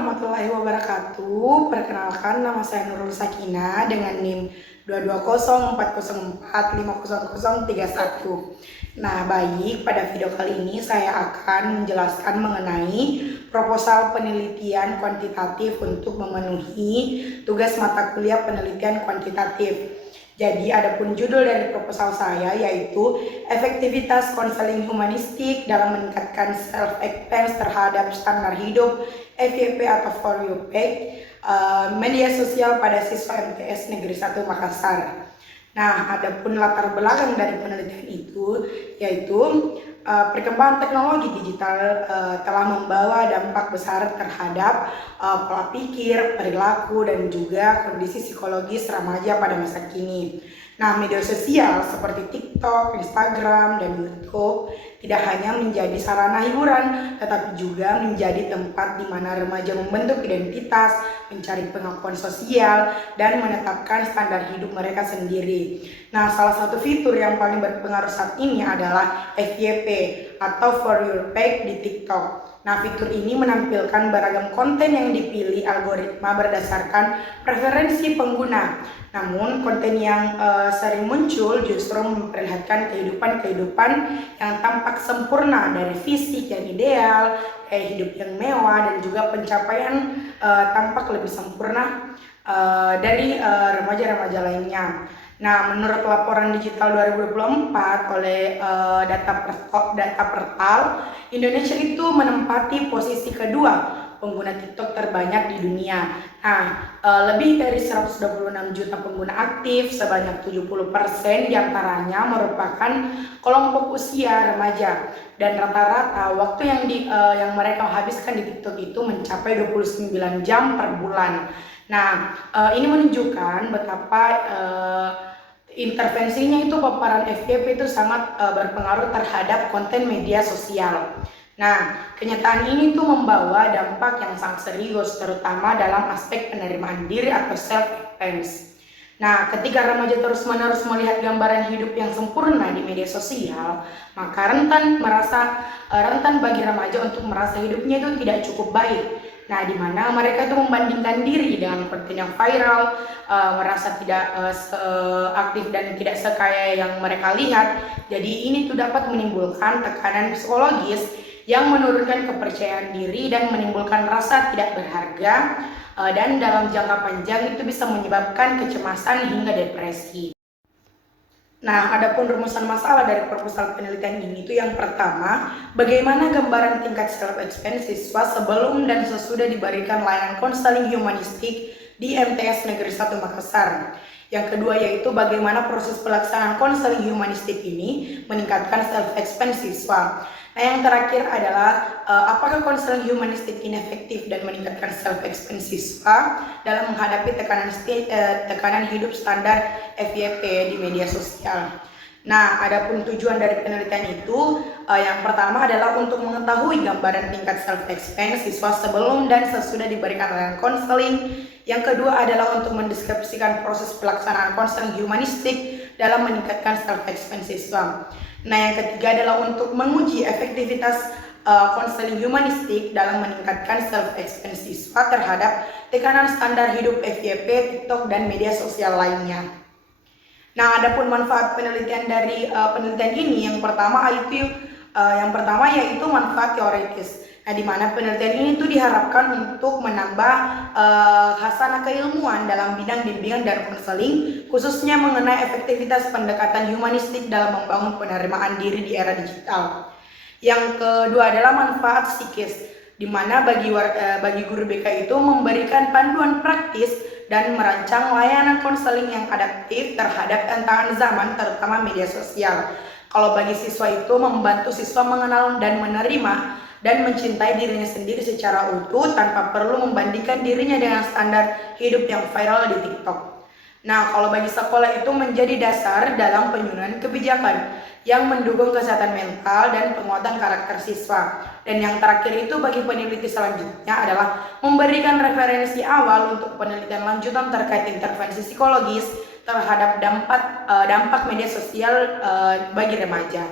warahmatullahi wabarakatuh. Perkenalkan, nama saya Nurul Sakina dengan NIM 22040450031. Nah, baik, pada video kali ini saya akan menjelaskan mengenai proposal penelitian kuantitatif untuk memenuhi tugas mata kuliah penelitian kuantitatif. Jadi, adapun judul dari proposal saya yaitu efektivitas konseling humanistik dalam meningkatkan self-expense terhadap standar hidup FYP atau For You Pay media sosial pada siswa MTS Negeri 1 Makassar. Nah, adapun latar belakang dari penelitian itu yaitu perkembangan teknologi digital telah membawa dampak besar terhadap pola pikir, perilaku, dan juga kondisi psikologis remaja pada masa kini. Nah, media sosial seperti TikTok, Instagram, dan YouTube tidak hanya menjadi sarana hiburan, tetapi juga menjadi tempat di mana remaja membentuk identitas, mencari pengakuan sosial, dan menetapkan standar hidup mereka sendiri. Nah, salah satu fitur yang paling berpengaruh saat ini adalah FYP atau For Your Page di TikTok. Nah, fitur ini menampilkan beragam konten yang dipilih algoritma berdasarkan preferensi pengguna. Namun, konten yang sering muncul justru memperlihatkan kehidupan yang tampak sempurna, dari fisik yang ideal, gaya hidup yang mewah, dan juga pencapaian tampak lebih sempurna dari remaja-remaja lainnya. Nah, menurut laporan digital 2024 oleh data Pertal, Indonesia itu menempati posisi kedua pengguna TikTok terbanyak di dunia. Nah, lebih dari 126 juta pengguna aktif, sebanyak 70% diantaranya merupakan kelompok usia remaja. Dan rata-rata waktu yang mereka habiskan di TikTok itu mencapai 29 jam per bulan. Nah, ini menunjukkan betapa intervensinya itu paparan FYP itu sangat berpengaruh terhadap konten media sosial. Nah, kenyataan ini tuh membawa dampak yang sangat serius, terutama dalam aspek penerimaan diri atau self-defense. Nah, ketika remaja terus-menerus melihat gambaran hidup yang sempurna di media sosial, maka rentan bagi remaja untuk merasa hidupnya itu tidak cukup baik. Nah, di mana mereka itu membandingkan diri dengan konten yang viral, merasa tidak aktif dan tidak sekaya yang mereka lihat. Jadi ini tuh dapat menimbulkan tekanan psikologis yang menurunkan kepercayaan diri dan menimbulkan rasa tidak berharga, dan dalam jangka panjang itu bisa menyebabkan kecemasan hingga depresi. Nah, adapun rumusan masalah dari proposal penelitian ini itu yang pertama, bagaimana gambaran tingkat self-expense siswa sebelum dan sesudah diberikan layanan konseling humanistik di MTS Negeri 1 Makassar. Yang kedua yaitu bagaimana proses pelaksanaan konseling humanistik ini meningkatkan self-expense siswa. Nah, yang terakhir adalah apakah konseling humanistik ini efektif dan meningkatkan self-expense siswa dalam menghadapi tekanan hidup standar FYP di media sosial. Nah, adapun tujuan dari penelitian itu yang pertama adalah untuk mengetahui gambaran tingkat self-expense siswa sebelum dan sesudah diberikan layanan konseling. Yang kedua adalah untuk mendeskripsikan proses pelaksanaan konseling humanistik dalam meningkatkan self-expense siswa. Nah, yang ketiga adalah untuk menguji efektivitas konseling humanistik dalam meningkatkan self-expense siswa terhadap tekanan standar hidup FYP, TikTok, dan media sosial lainnya. Nah, adapun manfaat penelitian dari penelitian ini yang pertama yaitu manfaat teoritis. Nah, di mana penelitian ini tuh diharapkan untuk menambah khasanah keilmuan dalam bidang bimbingan dan konseling, khususnya mengenai efektivitas pendekatan humanistik dalam membangun penerimaan diri di era digital. Yang kedua adalah manfaat psikis, di mana bagi guru BK itu memberikan panduan praktis dan merancang layanan konseling yang adaptif terhadap tantangan zaman, terutama media sosial. Kalau bagi siswa itu membantu siswa mengenal dan menerima dan mencintai dirinya sendiri secara utuh tanpa perlu membandingkan dirinya dengan standar hidup yang viral di TikTok. Nah, kalau bagi sekolah itu menjadi dasar dalam penyusunan kebijakan yang mendukung kesehatan mental dan penguatan karakter siswa. Dan yang terakhir itu bagi peneliti selanjutnya adalah memberikan referensi awal untuk penelitian lanjutan terkait intervensi psikologis terhadap dampak media sosial bagi remaja.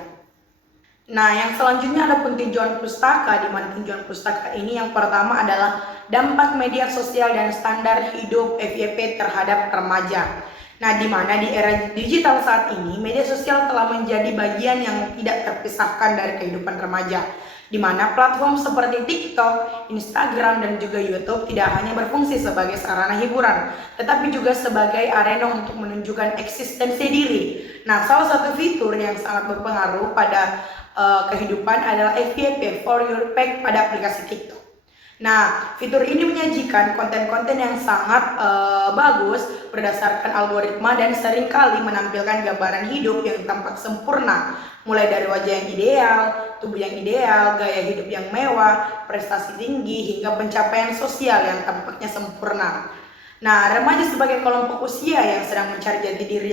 Nah, yang selanjutnya ada pentinjauan pustaka, di mana tinjauan pustaka ini yang pertama adalah dampak media sosial dan standar hidup FYP terhadap remaja. Nah, di mana di era digital saat ini, media sosial telah menjadi bagian yang tidak terpisahkan dari kehidupan remaja, di mana platform seperti TikTok, Instagram, dan juga YouTube tidak hanya berfungsi sebagai sarana hiburan, tetapi juga sebagai arena untuk menunjukkan eksistensi diri. Nah, salah satu fitur yang sangat berpengaruh pada kehidupan adalah FYP for your page pada aplikasi TikTok. Nah, fitur ini menyajikan konten-konten yang sangat bagus berdasarkan algoritma dan seringkali menampilkan gambaran hidup yang tampak sempurna, mulai dari wajah yang ideal, tubuh yang ideal, gaya hidup yang mewah, prestasi tinggi, hingga pencapaian sosial yang tampaknya sempurna. Nah, remaja sebagai kelompok usia yang sedang mencari jati diri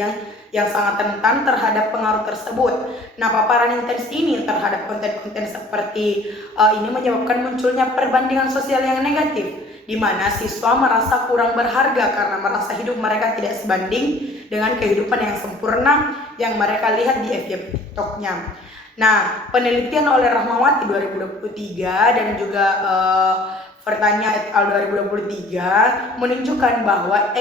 yang sangat rentan terhadap pengaruh tersebut. Nah, paparan intens ini terhadap konten-konten seperti ini menyebabkan munculnya perbandingan sosial yang negatif, di mana siswa merasa kurang berharga karena merasa hidup mereka tidak sebanding dengan kehidupan yang sempurna yang mereka lihat di FYP TikTok-nya. Nah, penelitian oleh Rahmawati 2023 dan juga Pertanyaan et al. 2023 menunjukkan bahwa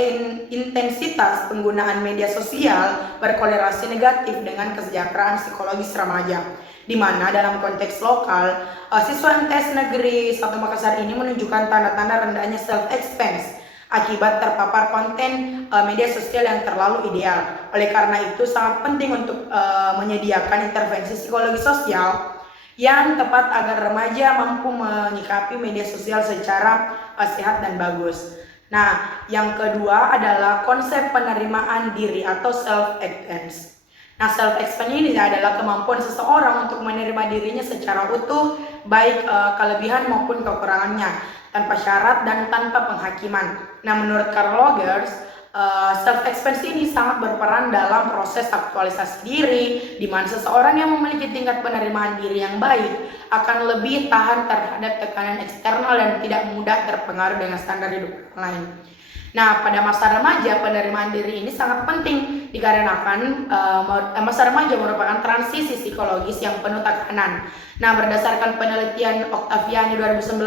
intensitas penggunaan media sosial berkorelasi negatif dengan kesejahteraan psikologis remaja, di mana dalam konteks lokal, siswa MTS Negeri 1 Makassar ini menunjukkan tanda-tanda rendahnya self-expense akibat terpapar konten media sosial yang terlalu ideal. Oleh karena itu sangat penting untuk menyediakan intervensi psikologi sosial yang tepat agar remaja mampu menyikapi media sosial secara sehat dan bagus. Nah, yang kedua adalah konsep penerimaan diri atau self-acceptance. Nah, self-acceptance ini adalah kemampuan seseorang untuk menerima dirinya secara utuh, baik kelebihan maupun kekurangannya, tanpa syarat dan tanpa penghakiman. Nah, menurut Carl Rogers, self-expansion ini sangat berperan dalam proses aktualisasi diri, di mana seseorang yang memiliki tingkat penerimaan diri yang baik akan lebih tahan terhadap tekanan eksternal dan tidak mudah terpengaruh dengan standar hidup orang lain. Nah, pada masa remaja, penerimaan diri ini sangat penting dikarenakan masa remaja merupakan transisi psikologis yang penuh tekanan. Nah, berdasarkan penelitian Octaviani 2019,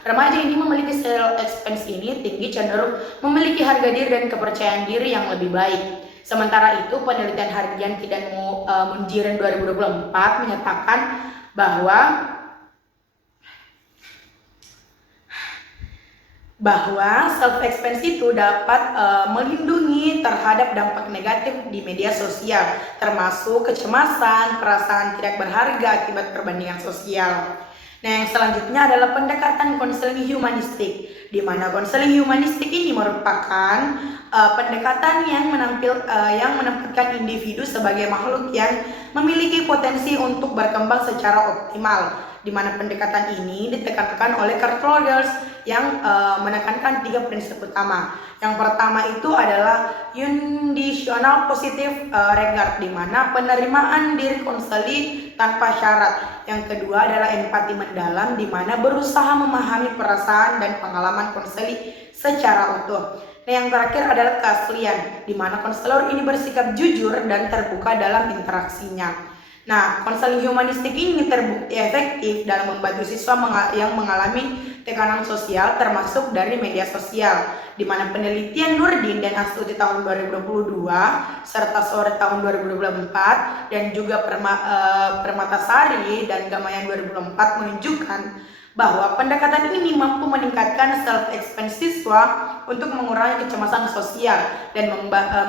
remaja ini memiliki self-expense ini tinggi cenderung memiliki harga diri dan kepercayaan diri yang lebih baik. Sementara itu, penelitian Hardian dan Munjiren 2024 menyatakan bahwa self-expense itu dapat melindungi terhadap dampak negatif di media sosial, termasuk kecemasan, perasaan tidak berharga akibat perbandingan sosial. Nah, yang selanjutnya adalah pendekatan konseling humanistik, di mana konseling humanistik ini merupakan pendekatan yang menempatkan individu sebagai makhluk yang memiliki potensi untuk berkembang secara optimal, di mana pendekatan ini ditekankan oleh Carl Rogers yang menekankan 3 prinsip utama. Yang pertama itu adalah unconditional positive regard, di mana penerimaan diri konseli tanpa syarat. Yang kedua adalah empati mendalam, di mana berusaha memahami perasaan dan pengalaman konseli secara utuh. Nah, yang terakhir adalah keaslian, di mana konselor ini bersikap jujur dan terbuka dalam interaksinya. Nah, konseling humanistik ini terbukti efektif dalam membantu siswa yang mengalami tekanan sosial termasuk dari media sosial, di mana penelitian Nurdin dan Astuti tahun 2022 serta Sore tahun 2024 dan juga Permatasari dan Gamayan 2024 menunjukkan bahwa pendekatan ini mampu meningkatkan self-expense siswa untuk mengurangi kecemasan sosial dan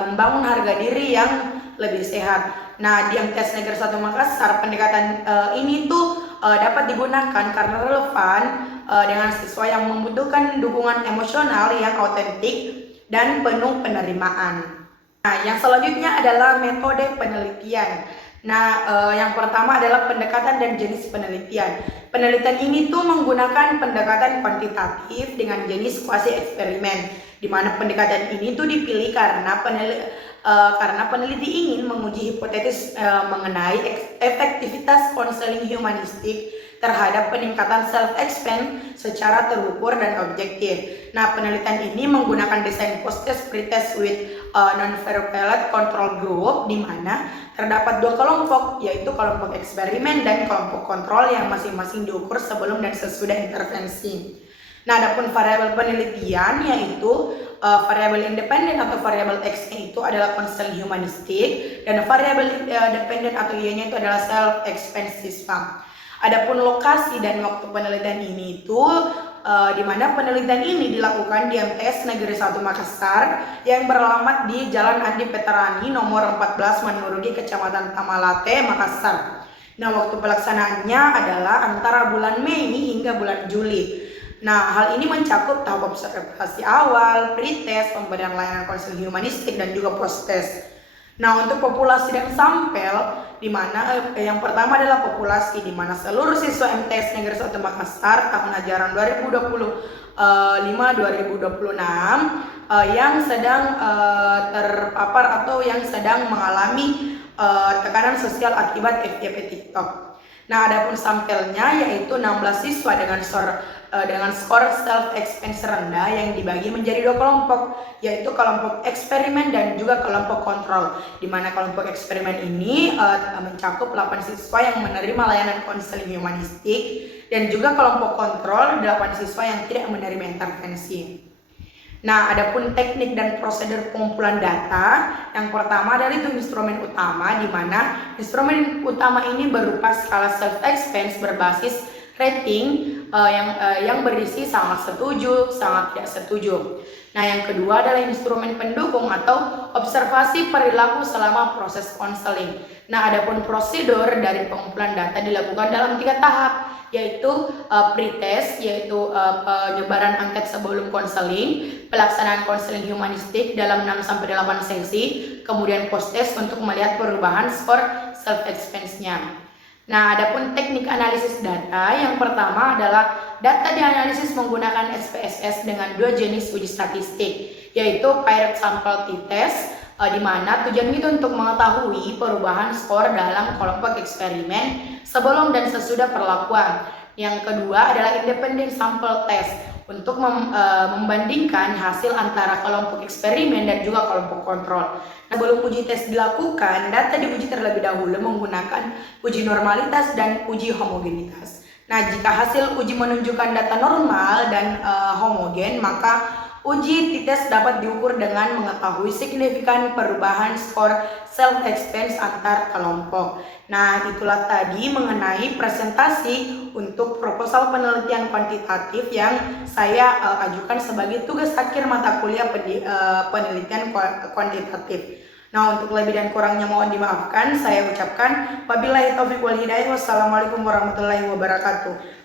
membangun harga diri yang lebih sehat. Nah, di MTS Negeri 1 Makassar, pendekatan ini tuh dapat digunakan karena relevan dengan siswa yang membutuhkan dukungan emosional yang autentik dan penuh penerimaan. Nah, yang selanjutnya adalah metode penelitian. Nah, yang pertama adalah pendekatan dan jenis penelitian. Penelitian ini tuh menggunakan pendekatan kuantitatif dengan jenis kuasi eksperimen, di mana pendekatan ini tuh dipilih karena peneliti ingin menguji hipotesis mengenai efektivitas konseling humanistik terhadap peningkatan self-expense secara terukur dan objektif. Nah, penelitian ini menggunakan desain post-test, pre-test with non-verified control group, di mana terdapat dua kelompok, yaitu kelompok eksperimen dan kelompok kontrol yang masing-masing diukur sebelum dan sesudah intervensi. Nah, adapun variabel penelitian yaitu variabel independen atau variabel X-nya itu adalah konseling humanistik, dan variabel dependen atau Y-nya itu adalah self-expense siswa. Adapun lokasi dan waktu penelitian ini itu di mana penelitian ini dilakukan di MTS Negeri 1 Makassar yang beralamat di Jalan Andi Petarani nomor 14 Manurgi, Kecamatan Tamalate, Makassar. Nah, waktu pelaksanaannya adalah antara bulan Mei hingga bulan Juli. Nah, hal ini mencakup tahap observasi awal, pre-test, pemberian layanan konseling humanistik, dan juga post-test. Nah, untuk populasi dan sampel, di mana yang pertama adalah populasi, di mana seluruh siswa MTS Negeri 1 Makassar tahun ajaran 2025-2026 yang sedang terpapar atau yang sedang mengalami tekanan sosial akibat FYP TikTok. Nah, adapun sampelnya yaitu 16 siswa dengan skor self-expense rendah yang dibagi menjadi dua kelompok, yaitu kelompok eksperimen dan juga kelompok kontrol, di mana kelompok eksperimen ini mencakup 8 siswa yang menerima layanan konseling humanistik, dan juga kelompok kontrol 8 siswa yang tidak menerima intervensi. Nah, adapun teknik dan prosedur pengumpulan data, yang pertama adalah itu instrumen utama, di mana instrumen utama ini berupa skala self-expense berbasis rating yang berisi sangat setuju, sangat tidak setuju. Nah, yang kedua adalah instrumen pendukung atau observasi perilaku selama proses konseling. Nah, adapun prosedur dari pengumpulan data dilakukan dalam 3 tahap, yaitu pre-test, yaitu penyebaran angket sebelum konseling, pelaksanaan konseling humanistik dalam 6-8 sesi, kemudian post-test untuk melihat perubahan skor self-expense-nya. Nah, adapun teknik analisis data, yang pertama adalah data dianalisis menggunakan SPSS dengan 2 jenis uji statistik, yaitu paired sample t-test, di mana tujuan itu untuk mengetahui perubahan skor dalam kelompok eksperimen sebelum dan sesudah perlakuan. Yang kedua adalah independent sample test untuk membandingkan hasil antara kelompok eksperimen dan juga kelompok kontrol. Nah, sebelum uji tes dilakukan, data diuji terlebih dahulu menggunakan uji normalitas dan uji homogenitas. Nah, jika hasil uji menunjukkan data normal dan homogen, maka uji t-test dapat diukur dengan mengetahui signifikan perubahan skor self-expense antar kelompok. Nah, itulah tadi mengenai presentasi untuk proposal penelitian kuantitatif yang saya ajukan sebagai tugas akhir mata kuliah penelitian kuantitatif. Nah, untuk lebih dan kurangnya mohon dimaafkan. Saya ucapkan wabillahi taufiq wal hidayah. Wassalamualaikum warahmatullahi wabarakatuh.